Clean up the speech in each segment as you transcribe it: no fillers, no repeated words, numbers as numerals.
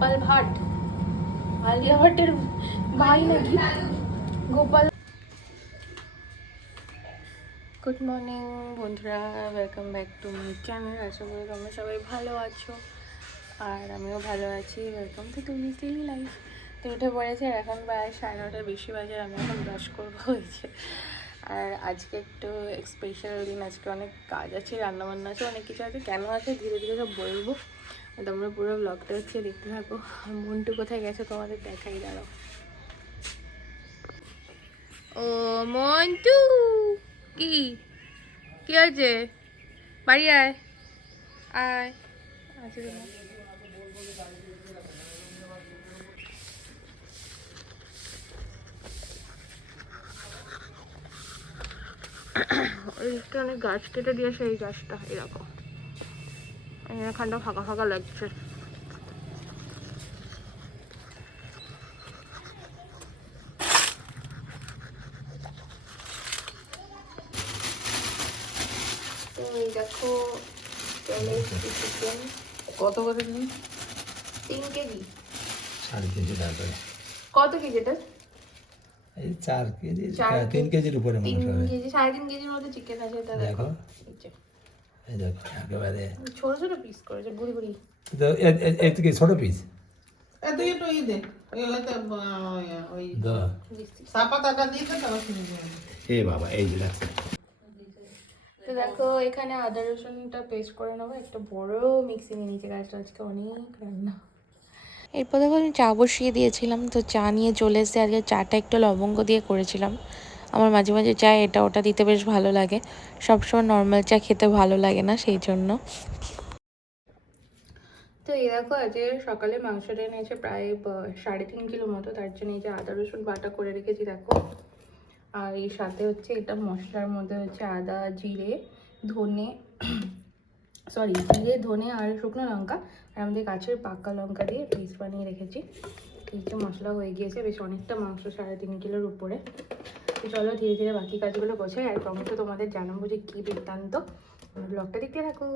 গোপাল ভাট, আলিয়া ভাটের ভাই নাকি গোপাল। গুড মর্নিং বন্ধুরা, welcome back to my channel. আশা করি তোমরা সবাই ভালো আছো আর আমিও ভালো আছি। Welcome to Tumi's daily life. তো উঠে পড়েছে, আর এখন প্রায় 9:30 বেশি বাজে। আমি এখন ব্রাশ করবো হয়েছে। আর আজকে একটু স্পেশাল দিন, আজকে অনেক কাজ আছে, রান্নাবান্না আছে, অনেক কিছু আছে। কেন আছে ধীরে ধীরে সব বলবো, তোমরা পুরো ব্লগটা হচ্ছে দেখতে থাকো। মন্টু কোথায় গেছে তোমাদের দেখাই, দাঁড়াও। ও মন্টু, কি কি আছে? বাড়ি আয়, আয়। আচ্ছা ওইটা অনেক গাছ কেটে দিয়েছে, এই গাছটা এরকম, এখানটা ফাঁকা ফাঁকা লাগছে। তো এই দেখো চলে এসেছি চিকেন। কত করে দিন? 3 কেজি। 4 কেজি লাগবে। কত কেজি এটা? এই 4 কেজি, 3 কেজির উপরে মাংস হবে। 3 কেজি, 3.5 কেজির মতো চিকেন আছে। এটা দেখো, এই দেখো একেবারে ছোট ছোট পিস করেছে, বুড়ি বুড়ি। তো এর থেকে ছোট পিস তুই একটু ই দে, ওই দাও। চাপাতাটা দিয়ে দে, তারপর শুনে এ বাবা, এই যে দেখো। তো দেখো এখানে আদা রসুনটা পেস্ট করে নেবো। একটা বড় মিক্সি নিয়ে নিচে, গাছটা আজকে অনেক রান্না। এরপর দেখো আমি চা বসিয়ে দিয়েছিলাম, তো চা নিয়ে চলে এসে আজকে চাটা একটু লবঙ্গ দিয়ে করেছিলাম। আমার মাঝে মাঝে চা এটা ওটা দিতে বেশ ভালো লাগে, সবসময় নর্মাল চা খেতে ভালো লাগে না, সেই জন্য। তো এই দেখো আজকে সকালে মাংসটা এনেছে প্রায় 3.5 কিলো মতো, তার জন্য এই যে আদা রসুন বাটা করে রেখেছি দেখো। আর এর সাথে হচ্ছে এটা মশলার মধ্যে হচ্ছে আদা, জিরে, ধনে, সরি জিরে, ধনে আর শুকনো লঙ্কা, আর আমাদের গাছের পাকা লঙ্কা দিয়ে পিস বানিয়ে রেখেছি। এই যে মশলা হয়ে গিয়েছে, বেশ অনেকটা মাংস, 3.5 কিলোর উপরে। তো চলো ধীরে ধীরে বাকি কাজগুলো গোছাই, আর ক্রমশ তোমাদের জানাবো যে কী বৃত্তান্ত। ব্লগটা দেখতে থাকো।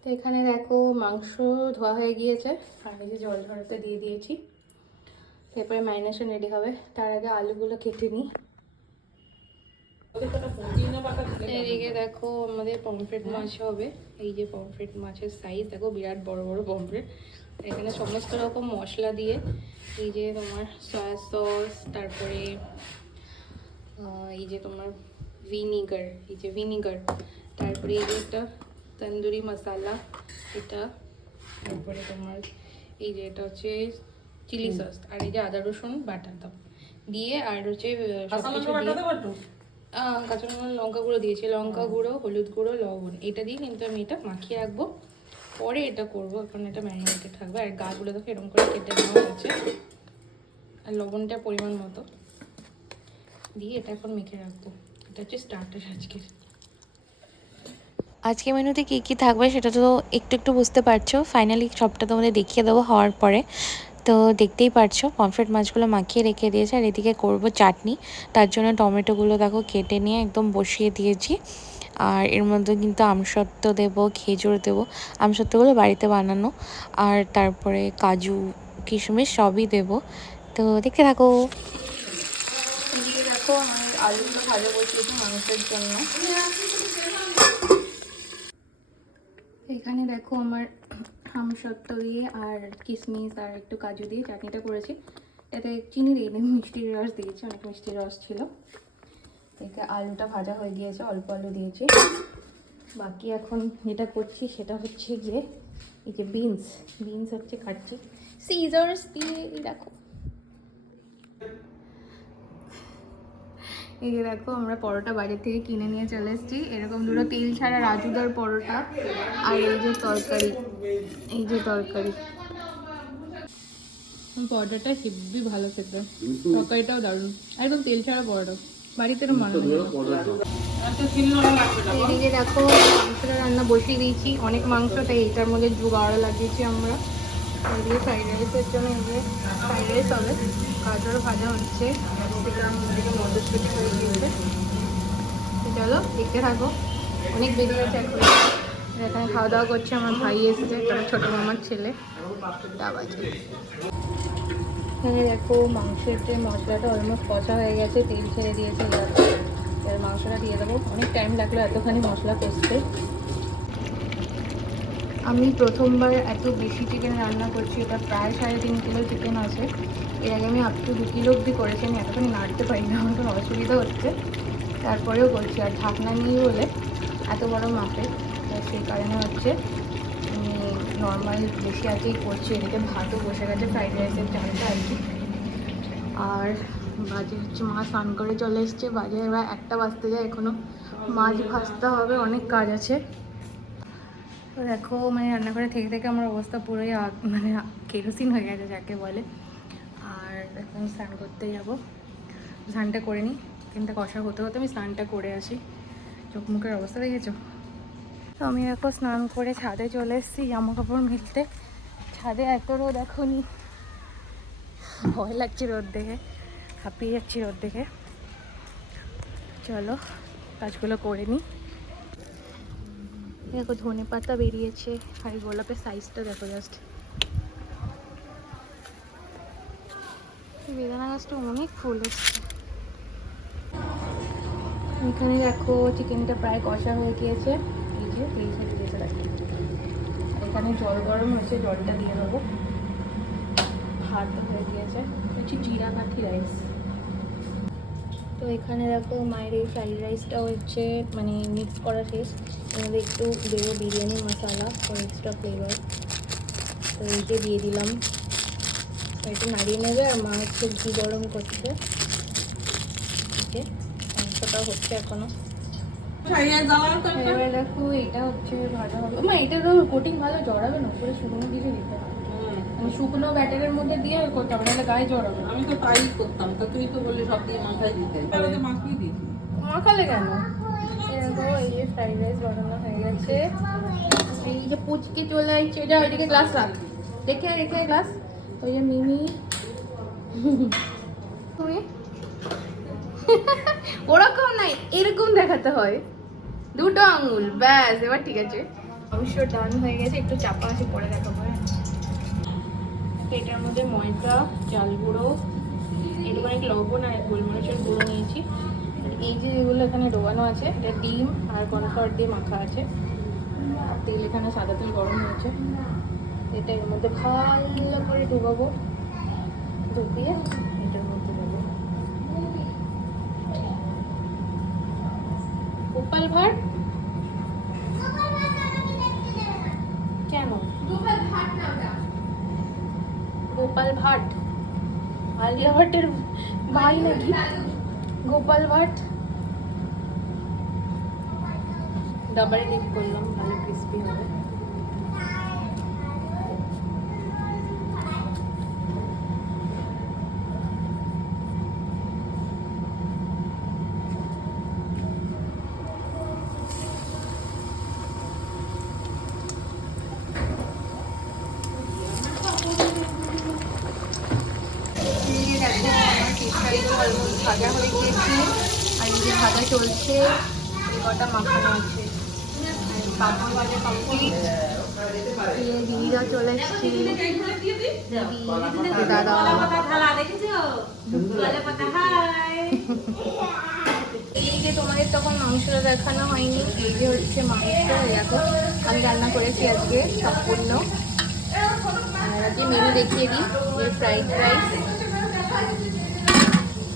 তো এখানে দেখো মাংস ধোয়া হয়ে গিয়েছে, আর এই যে জল ঝরাতে দিয়ে দিয়েছি। এরপরে ম্যারিনেশন রেডি হবে, তার আগে আলুগুলো কেটে নিই। এদিকে দেখো আমাদের পমফ্রেট মাছ হবে। এই যে পমফ্রেট মাছের সাইজ দেখো, বিরাট বড় বড় পমফ্রেট। এখানে সমস্ত রকম মশলা দিয়ে, এই যে তোমার সয়া সস, তারপরে এই যে তোমার ভিনিগার, এই যে ভিনিগার, তারপরে এই যে একটা তন্দুরি মশলা এটা, তারপরে তোমার এই যে এটা হচ্ছে চিলি সস, আর এই যে আদা রসুন বাটা দাও দিয়ে, আর হচ্ছে সব কিছু দিয়ে কাঁচা লঙ্কা গুঁড়ো দিয়েছি, লঙ্কা গুঁড়ো, হলুদ গুঁড়ো, লবণ, এটা দিয়ে কিন্তু আমি এটা মাখিয়ে রাখবো। পরে এটা করবো, এখন এটা ম্যারিনেটেড থাকবে। আর গাগুলো দেখো এরকম করে কেটে নেওয়া হয়েছে, আর লবণটা পরিমাণ মতো দিয়ে এটা এখন মেখে রাখবো। এটা হচ্ছে স্টার্টার আজকের। আজকে মেনুতে কী কী থাকবে সেটা তো একটু একটু বুঝতে পারছো, ফাইনালি সবটা তোমাদের দেখিয়ে দেবো হওয়ার পরে। তো দেখতেই পারছো পমফ্রেট মাছগুলো মাখিয়ে রেখে দিয়েছে, আর এদিকে করব চাটনি। তার জন্য টমেটোগুলো দেখো কেটে নিয়ে একদম বসিয়ে দিয়েছি। আর এর মধ্যে কিন্তু আমসত্ত্ব দেবো, খেজুর দেবো, আমসত্ত্বগুলো বাড়িতে বানানো, আর তারপরে কাজু কিশমিশ সবই দেবো। তো দেখতে থাকো। দেখো আমি আলুগুলো ভাজা বসিয়েছি মাংসের জন্য। এখানে দেখো আমার আমসত্ত্ব দিয়ে আর কিশমিশ আর একটু কাজু দিয়ে চাটনিটা করেছি। এতে চিনি দিয়ে মিষ্টির রস দিয়েছি, অনেক মিষ্টির রস ছিল। এতে আলুটা ভাজা হয়ে গিয়েছে, অল্প আলু দিয়েছি। বাকি এখন যেটা করছি সেটা হচ্ছে যে এই যে বিনস হচ্ছে কাটছি সিজার্স দিয়ে। দেখো এই যে দেখো আমরা পরোটা বাজার থেকে কিনে নিয়ে চলে এসেছি, এরকম দুটো তেল ছাড়া রাজুদার পরোটা। আর এই যে তরকারি, এই যে তরকারি, পরোটাটা হেব্বি ভালো খেতে, তরকারিটাও দারুণ, একদম তেল ছাড়া পরোটা, বাড়িতে এরকম বানানো। এদিকে দেখো মাংসটা রান্না বসিয়ে দিয়েছি, অনেক মাংস, তাই এটার মধ্যে জোগাড় লাগিয়েছি আমরা। এদিকে ফ্রাইড রাইসের জন্য এই যে ফ্রাইড রাইস হবে, গাজর ভাজা হচ্ছে, ক্যাপসিকাম, এদিকে মটরশুঁটি হয়ে গিয়েছে। চলো দেখতে থাকো, অনেক বেরিয়ে গেছে এখন। এখানে খাওয়া দাওয়া করছে, আমার ভাই এসেছে, তারপর ছোটো মামার ছেলে। এখানে দেখো মাংসের যে মশলাটা অলমোস্ট কষা হয়ে গেছে, তেল ছেড়ে দিয়েছে। এবার মাংসটা দিয়ে দেবো। অনেক টাইম লাগলো এতখানি মশলা কষতে। আমি প্রথমবার এত বেশি চিকেন রান্না করছি, এটা প্রায় 3.5 কিলো চিকেন আছে। এর আগে আমি আপ টু 2 কিলো অবধি করেছি। আমি এতখানি নাড়তে পারি না, আমার কোনো অসুবিধা হচ্ছে, তারপরেও করছি। আর ঢাকনা নিয়ে বলে এত বড় মাপে, সেই কারণে হচ্ছে আমি নর্মাল বেশি আছেই করছি। এদিকে ভাতও বসে গেছে, ফ্রাইড রাইসের চালটা আর কি। আর বাজে হচ্ছে মা স্নান করে চলে এসছে, বাজে এবার 1টা বাজতে যায়, এখনও মাছ ভাজতে হবে, অনেক কাজ আছে। তো দেখো মানে রান্নাঘরে থেকে থেকে আমার অবস্থা পুরোই মানে কেরোসিন হয়ে গেছে যাকে বলে। আর এখন স্নান করতে যাবো, স্নানটা করে নিই। চিকেনটা কষা হতে হতে আমি স্নানটা করে আসি। চোখ মুখের অবস্থা দেখেছো? তো আমি দেখো স্নান করে ছাদে চলে এসেছি জামা কাপড় মিলতে। ছাদে এত রোদ এখনই, ভয় লাগছে রোদ দেখে, হাঁপিয়ে যাচ্ছি রোদ দেখে। চলো কাজগুলো করে নিই। দেখো ধনে পাতা বেরিয়েছে, আর এই গোলাপের সাইজটা দেখো জাস্ট। বেদানা গাছটা অনেক ফুল এসছে। এখানে দেখো চিকেনটা প্রায় কষা হয়ে গিয়েছে, এই যে তেল ছেড়ে দিয়েছে দেখো। এখানে জল গরম হয়েছে, জলটা দিয়ে দেবো। ভাত হয়ে গিয়েছে, হচ্ছে জিরা কাঠি রাইস। তো এখানে দেখো মায়ের এই ফ্রাইড রাইসটা হচ্ছে মানে মিক্স করা শেষ। এর মধ্যে একটু দেবো বিরিয়ানি মশলা ফর এক্সট্রা ফ্লেভার। তো এইটা দিয়ে দিলাম, একটু নাড়িয়ে নেবে। আর মা হচ্ছে ঘি গরম করছে, ওকে মাংসটা হচ্ছে এখনো। এবার দেখো এটা হচ্ছে ভাজা হবে। মা এটা তো কোটিং ভালো জড়াবে না, উপরে শুকনো কিছু দিতে হবে, মানে শুকনো ব্যাটারের মধ্যে দিয়ে করতে হবে, নাহলে গায়ে জড়াবে। আমি তো তাই করতাম, তা তুই তো বললি সব দিয়ে মাথায় দিতে। তাহলে তো মাখিয়ে দিয়েছি। মাখালে কেন? দেখো এই যে ফ্রাইড রাইস বানানো হয়ে গেছে। এই যে পুচকে চলে আসছে, যা ওইদিকে গ্লাস রাখ, রেখে রেখে গ্লাস। ওই যে মিমি তুমি ওরকম নাই, এরকম দেখাতে হয়, 2টো আঙুল ব্যাস। এবার ঠিক আছে, অবশ্য ডান হয়ে গেছে। একটু চাপা আছে, পরে দেখাবো। এটার মধ্যে ময়দা, চাল গুঁড়ো, একটুখানি লবণ আর গোলমরিচের গুঁড়ো নিয়েছি। আর এই যে এগুলো এখানে ডোবানো আছে, এটা ডিম আর কর্নফ্লাওয়ার দিয়ে মাখা আছে। আর তেল এখানে সাদা তেল গরম হয়েছে, এটা এর মধ্যে ভালো করে ডুবাবো, ডুবিয়ে এটার মধ্যে দেবো। গোপাল ভাট কেন? গোপাল ভাট আলিয়া ভাটের ভাই নাকি? গোপাল ভাট। ডাবল ডিপ করলাম, ভালো ক্রিস্পি হবে। ভাজা হয়ে গিয়েছে, আর এই যে ভাজা চলছে, এই কটা মাখানো আছে। পাপড় ভাজা কমপ্লিট। দিদিরা চলে এসছি, দাদা। এই যে তোমাদের তখন মাংসটা দেখানো হয়নি, এই যে হচ্ছে মাংস। দেখো আমি রান্না করেছি আজকে সম্পূর্ণ। আর আজকে মেনু দেখিয়ে দিই, ফ্রাইড রাইস,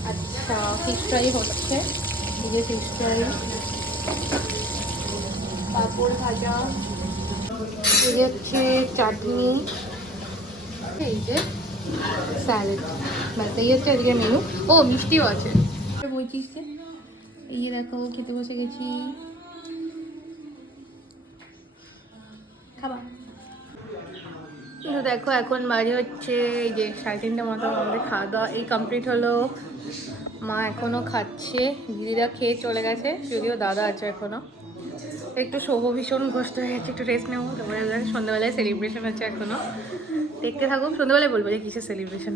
আচ্ছা ফিশ ফ্রাই হচ্ছে, এই যে ফিশ ফ্রাই, পাঁপড় ভাজা, এই যে হচ্ছে চাটনি, এই যে স্যালাড, ব্যাস এই হচ্ছে আজকে মেনু। ও মিষ্টিও আছে, বলছিস যে এই যে দেখো খেতে বসে গেছি। খাবা? তো দেখো এখন বাজে হচ্ছে এই যে 3:30 মতো, আমাদের খাওয়া দাওয়া এই কমপ্লিট হলো। মা এখনও খাচ্ছে, দিদিরা খেয়ে চলে গেছে, যদিও দাদা আছে এখনও। একটু শোবো, ভীষণ কষ্ট হয়ে গেছে, একটু রেস্ট নেবো। তারপরে সন্ধ্যাবেলায় সেলিব্রেশন আছে এখনও, দেখতে থাকুক। সন্ধ্যাবেলায় বলবো যে কিসের সেলিব্রেশন।